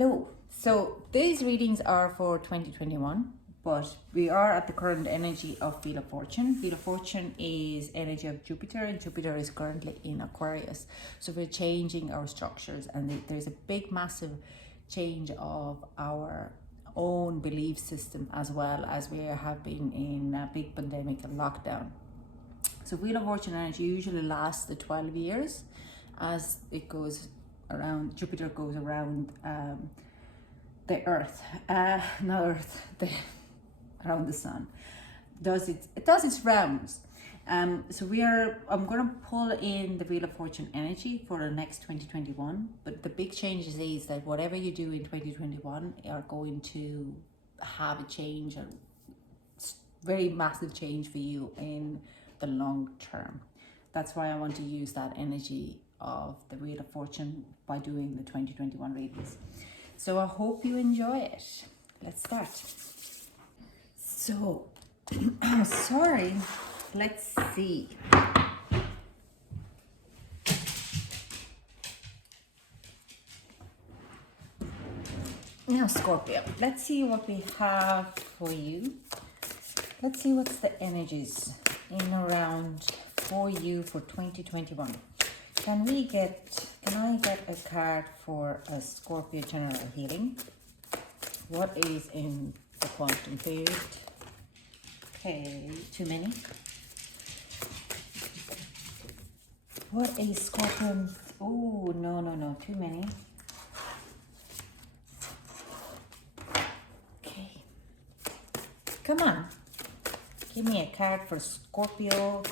Hello. So these readings are for 2021, but we are at the current energy of Wheel of Fortune. Wheel of Fortune is energy of Jupiter, and Jupiter is currently in Aquarius. So we're changing our structures, and there's a big, massive change of our own belief system, as well as we have been in a big pandemic and lockdown. So Wheel of Fortune energy usually lasts the 12 years as it goes around, Jupiter goes around the Earth, not Earth, around the Sun. It does its rounds. So I'm going to pull in the Wheel of Fortune energy for the next 2021. But the big changes is that whatever you do in 2021 are going to have a change, a very massive change for you in the long term. That's why I want to use that energy of the Wheel of Fortune by doing the 2021 readings. So I hope you enjoy it. Let's start. So, sorry, let's see. Now, Scorpio, let's see what we have for you. Let's see what's the energies in around for you for 2021. Can I get a card for a Scorpio general healing? What is in the quantum field? Okay, too many. What is Scorpion? Oh, no, too many. Okay. Come on. Give me a card for Scorpio.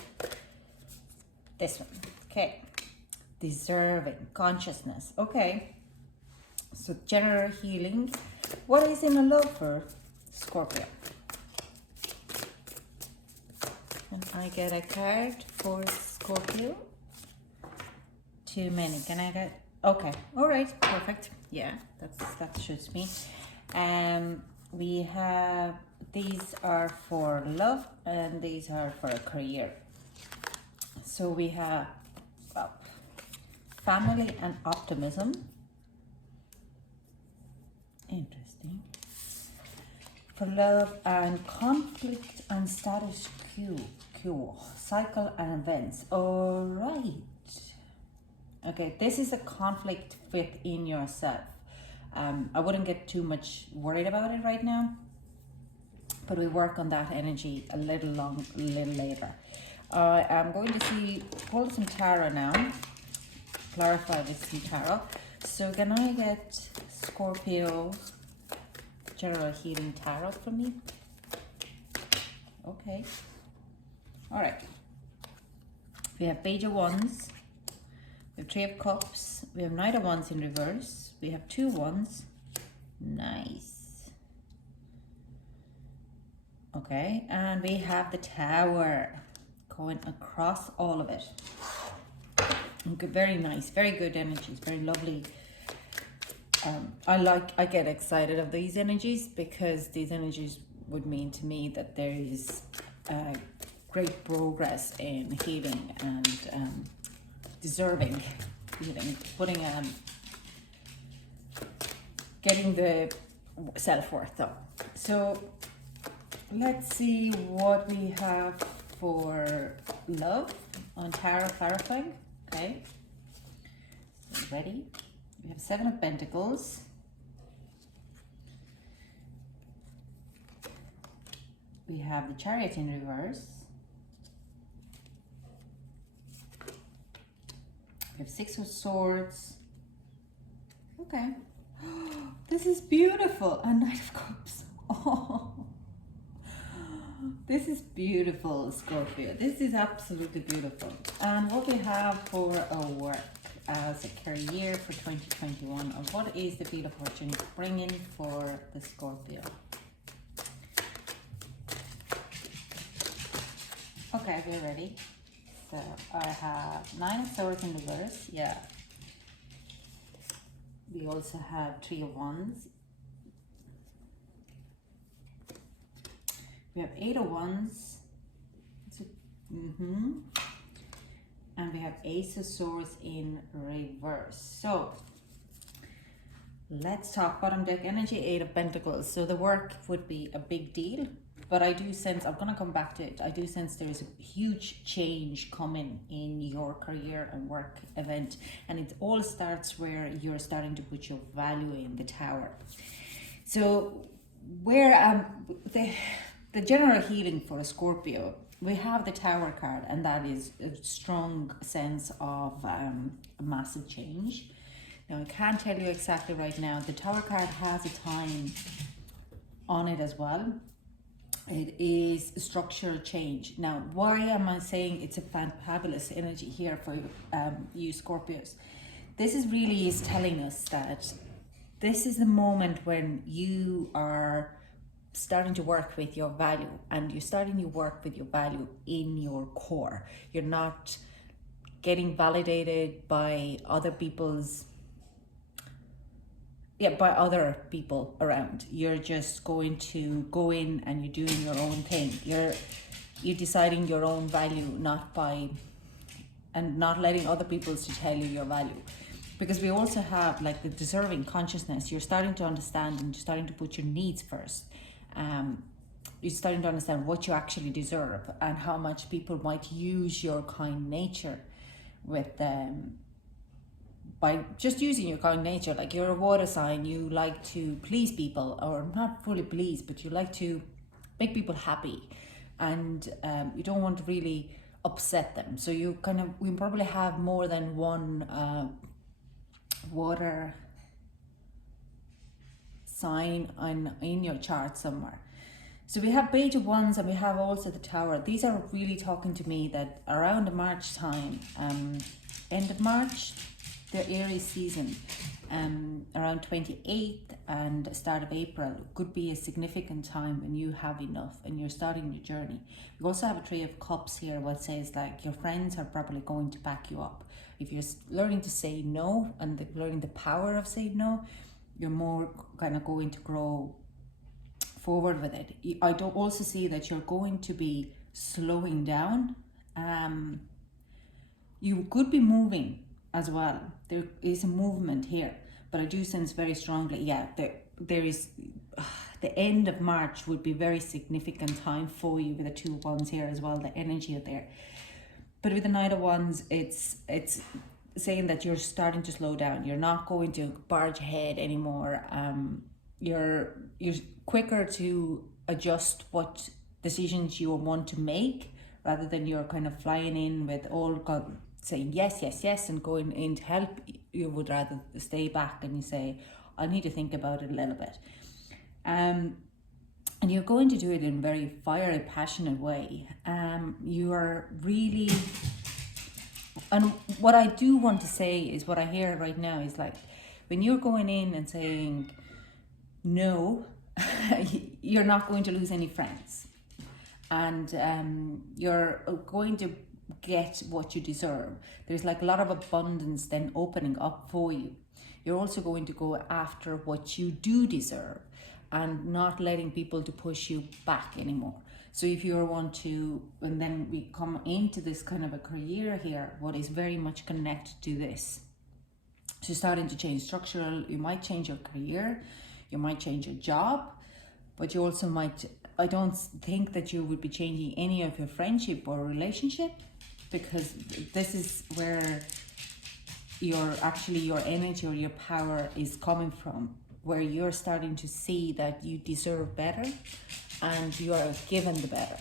This one. Okay. Deserving. Consciousness. Okay. So general healing. What is in a love for Scorpio? Can I get a card for Scorpio? Too many. Can I get? Okay. All right. Perfect. Yeah. That suits me. We have, these are for love and these are for a career. So we have family and optimism. Interesting. For love and conflict and status quo, cycle and events. All right. Okay, this is a conflict within yourself. I wouldn't get too much worried about it right now, but we work on that energy a little later. I'm going to pull some tarot now, clarify this some tarot. So can I get Scorpio general healing tarot for me? Okay. All right. We have Page of Wands. We have Three of Cups. We have Knight of Wands in reverse. We have two wands. Nice. Okay, and we have the Tower going across all of it. Good, very nice, very good energies, very lovely. I get excited of these energies because these energies would mean to me that there is great progress in healing and deserving healing, getting the self-worth up. So let's see what we have for love on tarot clarifying. Okay, so ready? We have Seven of Pentacles. We have the Chariot in reverse. We have Six of Swords. Okay. This is beautiful. A Knight of Cups. Oh, this is beautiful, Scorpio. This is absolutely beautiful. And what we have for our work as a career for 2021, or what is the Wheel of Fortune bringing for the Scorpio? Okay, we're ready. So I have Nine of Swords in reverse. Yeah. We also have Three of Wands. We have Eight of Wands. And we have Ace of Swords in reverse. So, what we have for our work as a career for 2021, or what is the Wheel of Fortune bringing for the Scorpio? Okay, we're ready. So I have 9 of Swords in reverse. We have 3 of Wands. We have 8 of Wands. And we have Ace of Swords in reverse. So Let's talk bottom deck energy, Eight of Pentacles. So the work would be a big deal, but I do sense, I'm going to come back to it, I do sense there's a huge change coming in your career and work event, and it all starts where you're starting to put your value in the Tower. So where the general healing for a Scorpio, we have the Tower card, and that is a strong sense of a massive change. Now, I can't tell you exactly right now. The Tower card has a time on it as well. It is structural change. Now, why am I saying it's a fabulous energy here for you Scorpios? This is telling us that this is the moment when you are starting to work with your value, and you're starting to work with your value in your core. You're not getting validated by other people's by other people around. You're just going to go in and you're doing your own thing. You're deciding your own value, not letting other people to tell you your value. Because we also have like the deserving consciousness. You're starting to understand and you're starting to put your needs first. You're starting to understand what you actually deserve and how much people might use your kind nature with them. By just using your kind nature, like you're a water sign, you like to please people, or not fully please, but you like to make people happy, and you don't want to really upset them. So we probably have more than one water sign in your chart somewhere. So we have Page of Wands and we have also the Tower. These are really talking to me that around the March time, end of March, the Aries season, around 28th and start of April could be a significant time when you have enough and you're starting your journey. We also have a Three of Cups here, what says like your friends are probably going to back you up. If you're learning to say no and learning the power of saying no, you're more kind of going to grow forward with it. I don't also see that you're going to be slowing down. You could be moving as well. There is a movement here, but I do sense very strongly, there is the end of March would be very significant time for you with the Two of Wands here as well, the energy of there. But with the Knight of Wands, it's saying that you're starting to slow down. You're not going to barge ahead anymore. You're quicker to adjust what decisions you want to make, rather than you're kind of flying in with all saying yes, yes, yes, and going in to help. You would rather stay back and you say, I need to think about it a little bit. And you're going to do it in a very fiery, passionate way. You are really, and what I do want to say is, what I hear right now is like, when you're going in and saying no, you're not going to lose any friends. And you're going to get what you deserve. There's like a lot of abundance then opening up for you. You're also going to go after what you do deserve and not letting people to push you back anymore. So if you want to, and then we come into this kind of a career here, what is very much connected to this. So starting to change structural, you might change your career, you might change your job, but you also might, I don't think that you would be changing any of your friendship or relationship, because this is where your energy or your power is coming from, where you're starting to see that you deserve better and you are given the better.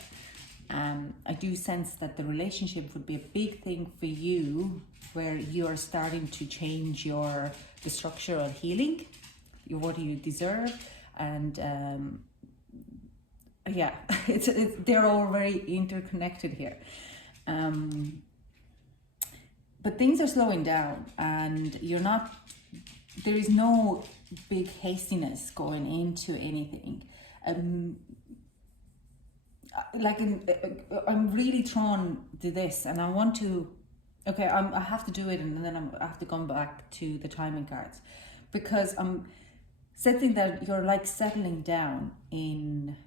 I do sense that the relationship would be a big thing for you, where you are starting to change the structural healing, what you deserve, and they're all very interconnected here. But things are slowing down, and there is no big hastiness going into anything. I'm really drawn to this, and I want to, I have to do it, and then I have to come back to the timing cards, because I'm sensing that you're like settling down in,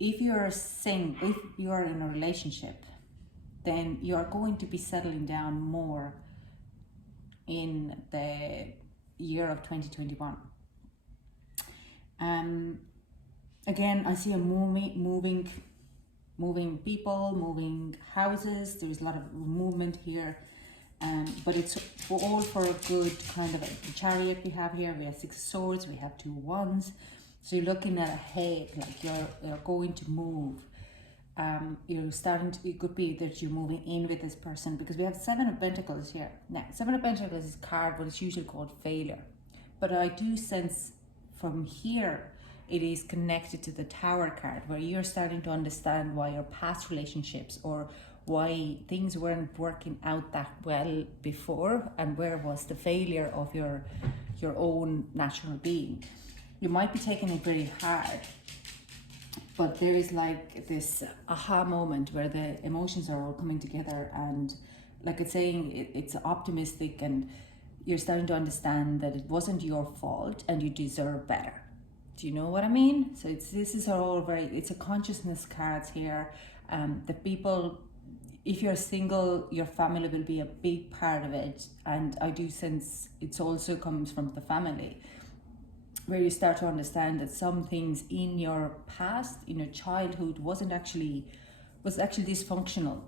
if you're in a relationship, then you're going to be settling down more in the year of 2021. Again, I see a moving people, moving houses. There's a lot of movement here, but it's all for a good kind of a chariot we have here. We have 6 swords, we have 2 wands. So you're looking at ahead, like you're going to move. You're starting to, it could be that you're moving in with this person, because we have 7 of Pentacles here. Now, 7 of Pentacles is a card, but it's usually called failure. But I do sense from here, it is connected to the Tower card, where you're starting to understand why your past relationships or why things weren't working out that well before, and where was the failure of your own natural being. You might be taking it very hard, but there is like this aha moment where the emotions are all coming together, and like it's saying, it's optimistic, and you're starting to understand that it wasn't your fault and you deserve better. Do you know what I mean? So this is all very, it's a consciousness cards here. The people, if you're single, your family will be a big part of it, and I do sense it also comes from the family, where you start to understand that some things in your past, in your childhood, was actually dysfunctional.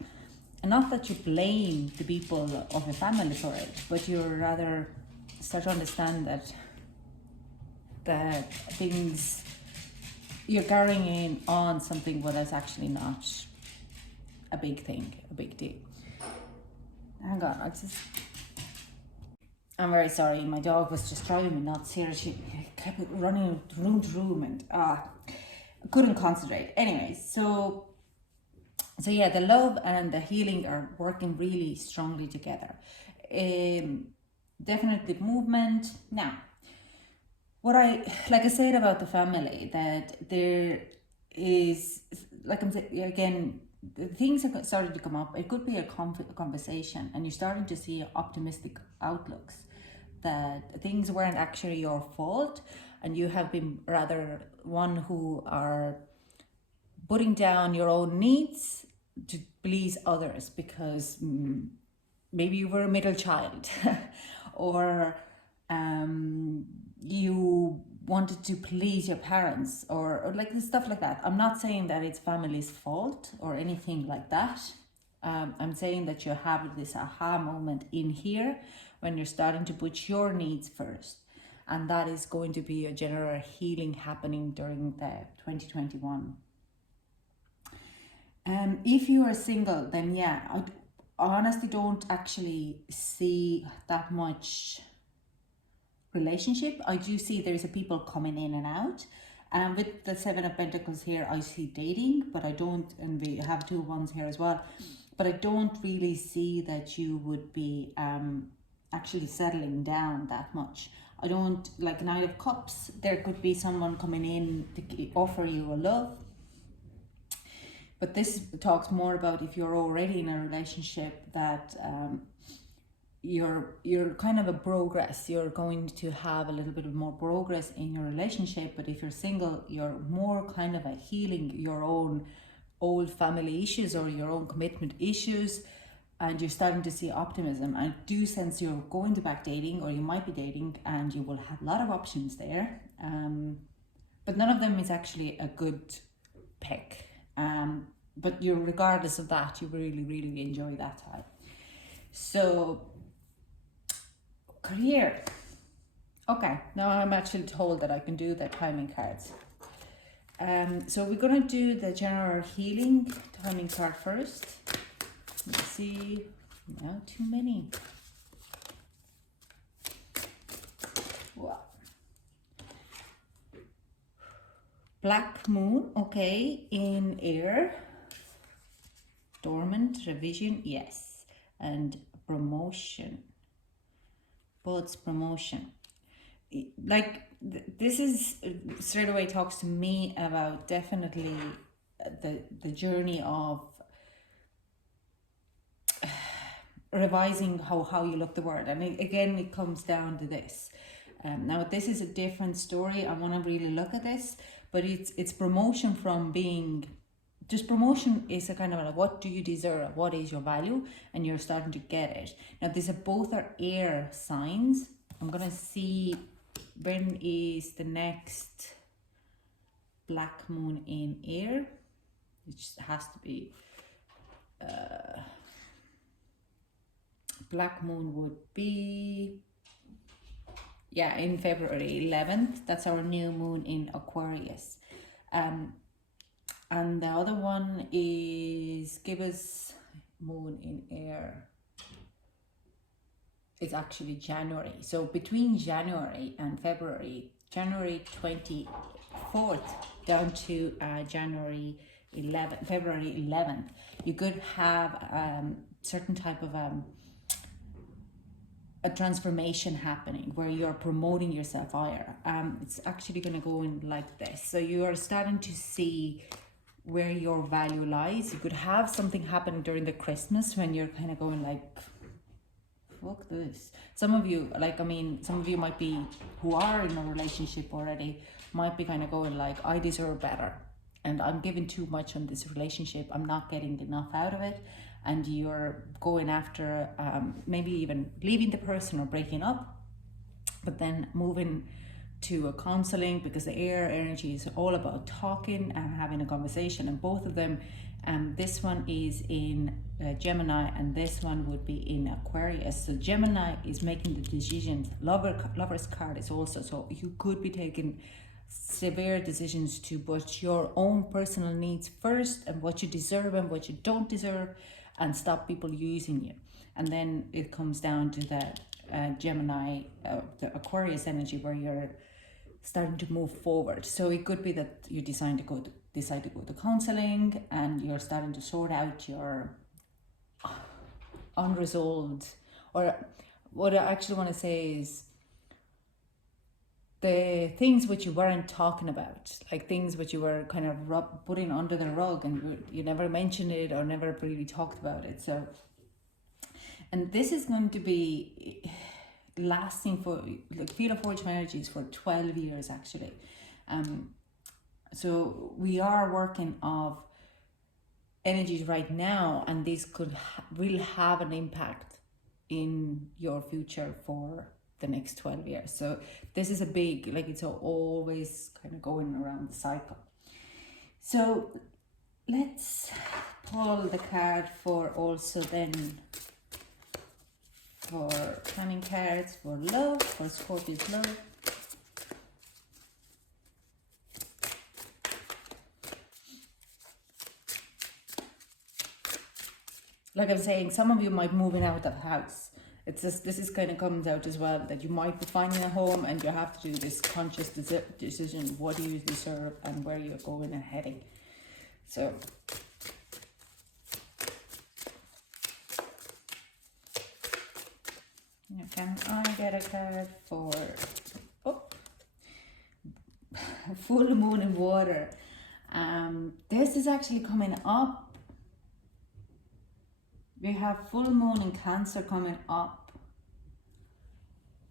And not that you blame the people of your family for it, but you rather start to understand that things, you're carrying on something what is actually not a big thing, a big deal. Hang on, I'm very sorry, my dog was just driving me nuts here. She kept running room to room, and I couldn't concentrate. Anyways, so yeah, the love and the healing are working really strongly together. Definitely movement. Now, like I said about the family, that there is, like I'm saying again, things are starting to come up. It could be a conversation, and you're starting to see optimistic outlooks, that things weren't actually your fault, and you have been rather one who are putting down your own needs to please others, because maybe you were a middle child or you wanted to please your parents, or like stuff like that. I'm not saying that it's family's fault or anything like that. I'm saying that you have this aha moment in here when you're starting to put your needs first, and that is going to be a general healing happening during the 2021. If you are single, then yeah, I honestly don't actually see that much relationship. I do see there's a people coming in and out. With the 7 of Pentacles here, I see dating, but I don't, and we have 2 wands here as well, but I don't really see that you would be actually settling down that much. I don't, like Knight of Cups, there could be someone coming in to offer you a love. But this talks more about if you're already in a relationship, that you're kind of a progress. You're going to have a little bit of more progress in your relationship. But if you're single, you're more kind of a healing your own old family issues or your own commitment issues, and you're starting to see optimism. I do sense you're going to back dating, or you might be dating, and you will have a lot of options there. But none of them is actually a good pick. But you're, regardless of that, you really, really enjoy that time. So, career. Okay, now I'm actually told that I can do the timing cards. So we're going to do the general healing timing card first. Let's see. No, too many. Wow. Black moon, okay, in air. Dormant, revision, yes. And promotion. Both promotion. Like, this is straight away talks to me about definitely the journey of revising how you look the word. And again, it comes down to this. Now, this is a different story. I want to really look at this, but it's promotion from being, just promotion is a kind of like, what do you deserve? What is your value? And you're starting to get it. Now, both are air signs, I'm gonna see when is the next black moon in air, which has to be black moon would be, yeah, in February 11th. That's our new moon in Aquarius. And the other one is give us moon in air. It's actually January. So between January and February, January 24th down to January 11th, February 11th, you could have certain type of a transformation happening where you're promoting yourself higher. It's actually going to go in like this. So you are starting to see where your value lies. You could have something happen during the Christmas when you're kind of going like, fuck this. Some of you, like, I mean, some of you might be, who are in a relationship already, might be kind of going like, I deserve better. And I'm giving too much on this relationship. I'm not getting enough out of it. And you're going after maybe even leaving the person or breaking up, but then moving to a counseling, because the air energy is all about talking and having a conversation. And both of them, this one is in Gemini and this one would be in Aquarius. So Gemini is making the decisions. Lover's card is also, so you could be taking severe decisions to put your own personal needs first and what you deserve and what you don't deserve, and stop people using you. And then it comes down to the Gemini, the Aquarius energy, where you're starting to move forward. So it could be that you decide to go to counseling and you're starting to sort out your unresolved, or what I actually want to say is the things which you weren't talking about, like things which you were kind of putting under the rug and you never mentioned it or never really talked about it. So, and this is going to be lasting for, like, Wheel of Fortune energies for 12 years actually. So we are working of energies right now, and this could will have an impact in your future for the next 12 years. So this is a big, like, it's always kind of going around the cycle. So let's pull the card for also then for planning cards for love, for Scorpio's love. Like I'm saying, some of you might be moving out of the house. It's just, this is kind of comes out as well, that you might be finding a home and you have to do this conscious decision. What do you deserve and where you're going and heading. So can I get a card for full moon in water? This is actually coming up. We have full moon in Cancer coming up,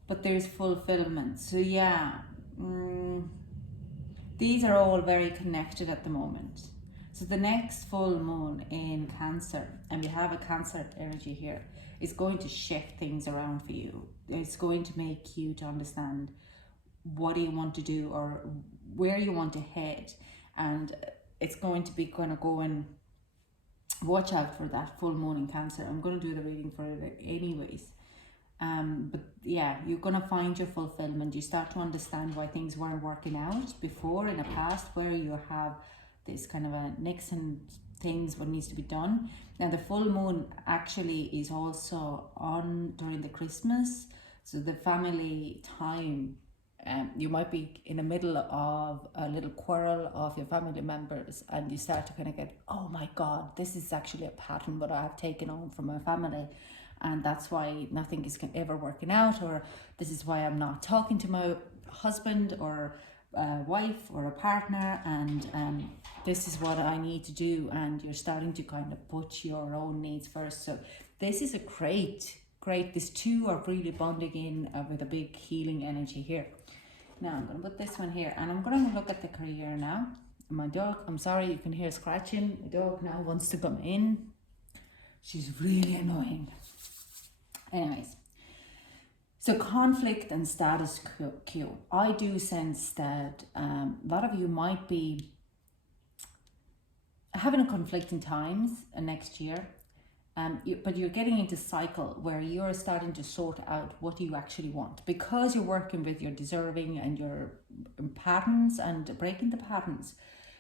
but there's fulfillment. So yeah, these are all very connected at the moment. So the next full moon in Cancer, and we have a Cancer energy here, is going to shift things around for you. It's going to make you to understand what do you want to do or where you want to head, and it's going to be kind of going, watch out for that full moon in Cancer. I'm going to do the reading for it anyways. But yeah, you're going to find your fulfillment. You start to understand why things weren't working out before in the past, where you have this kind of a Nixon things, what needs to be done. Now the full moon actually is also on during the Christmas. So the family time, you might be in the middle of a little quarrel of your family members, and you start to kind of get, oh my God, this is actually a pattern what I have taken on from my family, and that's why nothing is ever working out, or this is why I'm not talking to my husband or wife or a partner, and this is what I need to do. And you're starting to kind of put your own needs first. So this is a great, these two are really bonding in with a big healing energy here. Now I'm going to put this one here, and I'm going to look at the career now. My dog, I'm sorry, you can hear scratching. My dog now wants to come in. She's really annoying. Anyways, So conflict and status quo. I do sense that a lot of you might be having a conflicting times next year. But you're getting into cycle where you're starting to sort out what you actually want, because you're working with your deserving and your patterns and breaking the patterns.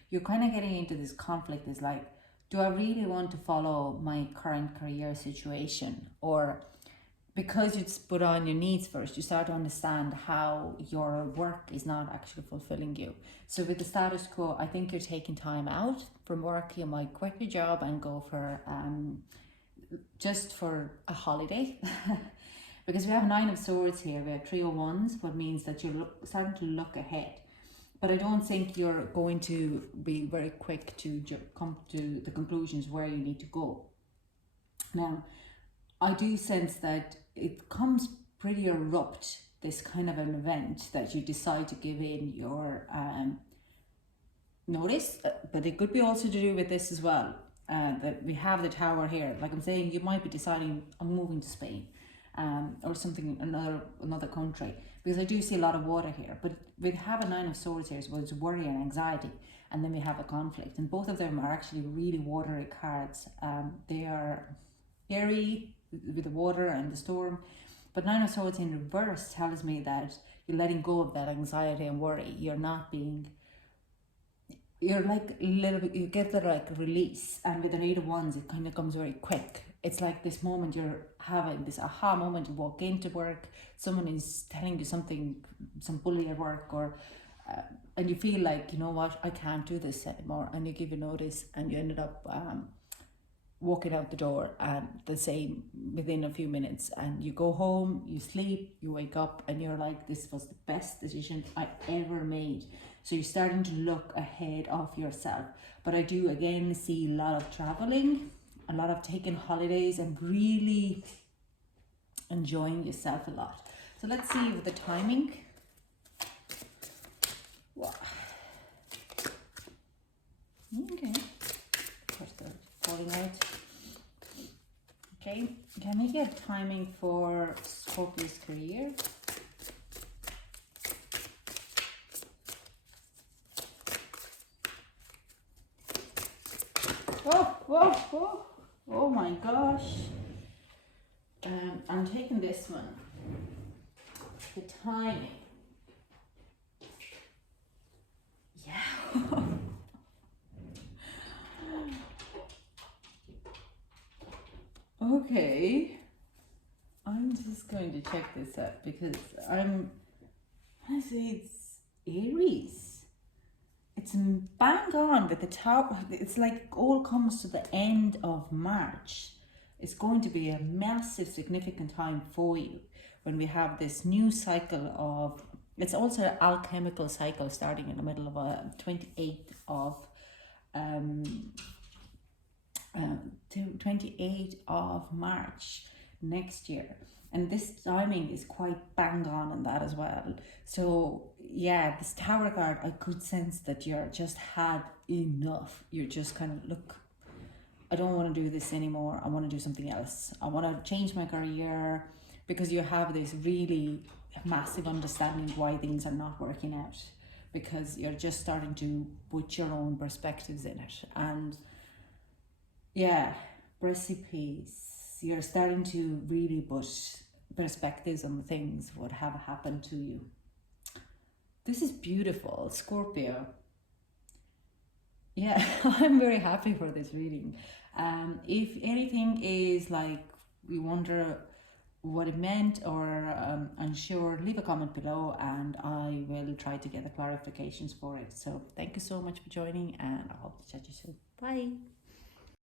You're kind of getting into this conflict. Is like, do I really want to follow my current career situation? Or because you put on your needs first, you start to understand how your work is not actually fulfilling you. So with the status quo, I think you're taking time out from work. You might quit your job and go for just for a holiday. Because we have 9 of Swords here, we have 3 of Wands, what means that you're starting to look ahead. But I don't think you're going to be very quick to come to the conclusions where you need to go. Now, I do sense that it comes pretty abrupt, this kind of an event, that you decide to give in your notice, but it could be also to do with this as well. That we have the Tower here. Like I'm saying, you might be deciding I'm moving to Spain, or something, another country, because I do see a lot of water here. But we have a 9 of Swords here, so it's worry and anxiety, and then we have a conflict, and both of them are actually really watery cards. They are airy with the water and the storm, but 9 of Swords in reverse tells me that you're letting go of that anxiety and worry. You're not being, you're like a little bit, you get the like release. And with an 8 of Wands, it kind of comes very quick. It's like this moment you're having, this aha moment. You walk into work, someone is telling you something, some bully at work, or and you feel like, you know what, I can't do this anymore, and you give a notice, and you ended up walking out the door, and the same within a few minutes, and you go home, you sleep, you wake up, and you're like, this was the best decision I ever made. So you're starting to look ahead of yourself. But I do again see a lot of traveling, a lot of taking holidays, and really enjoying yourself a lot. So let's see with the timing. Wow. Okay. First they're falling out. Okay, can we get timing for Scorpio's career? Whoa. Oh my gosh. I'm taking this one. The timing. Yeah. Okay. I'm just going to check this out, because I say it's Aries. It's bang on with the top. It's like all comes to the end of March. It's going to be a massive, significant time for you when we have this new cycle of, it's also an alchemical cycle starting in the middle of 28th of March next year. And this timing is quite bang on in that as well. So yeah, this Tower card, I could sense that you're just had enough. You're just kind of, look, I don't want to do this anymore. I want to do something else. I want to change my career, because you have this really massive understanding why things are not working out, because you're just starting to put your own perspectives in it. And yeah, recipes, you're starting to really put perspectives on the things what have happened to you. This is beautiful, Scorpio. Yeah, I'm very happy for this reading. If anything is like, you wonder what it meant, or unsure, leave a comment below, and I will try to get the clarifications for it. So thank you so much for joining, and I hope to chat to you soon. Bye.